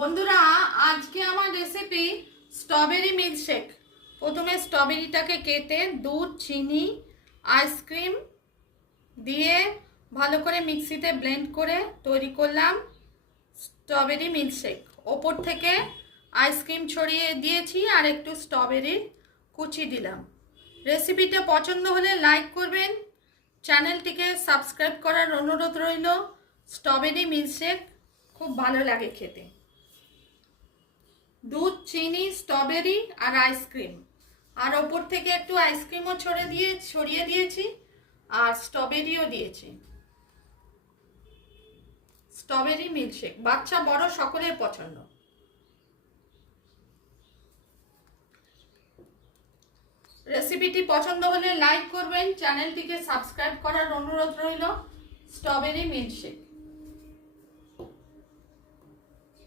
বন্ধুরা, আজকে আমার রেসিপি স্ট্রবেরি মিল্কশেক। প্রথমে স্ট্রবেরিটাকে কেটে দুধ, চিনি, আইসক্রিম দিয়ে ভালো করে মিক্সিতে ব্লেন্ড করে তৈরি করলাম স্ট্রবেরি মিল্কশেক। ওপর থেকে আইসক্রিম ছড়িয়ে দিয়েছি আর একটু স্ট্রবেরির কুচি দিলাম। রেসিপিটা পছন্দ হলে লাইক করবেন, চ্যানেলটিকে সাবস্ক্রাইব করার অনুরোধ রইল। স্ট্রবেরি মিল্কশেক খুব ভালো লাগে খেতে। দুধ, চিনি, স্ট্রবেরি আর আইসক্রিম, আর ওপর থেকে একটু আইসক্রিমও ছড়িয়ে দিয়েছি আর স্ট্রবেরিও দিয়েছি। স্ট্রবেরি মিল্কশেক বাচ্চা বড় সকলের পছন্দ। রেসিপিটি পছন্দ হলে লাইক করবেন, চ্যানেলটিকে সাবস্ক্রাইব করার অনুরোধ রইল। Strawberry milkshake.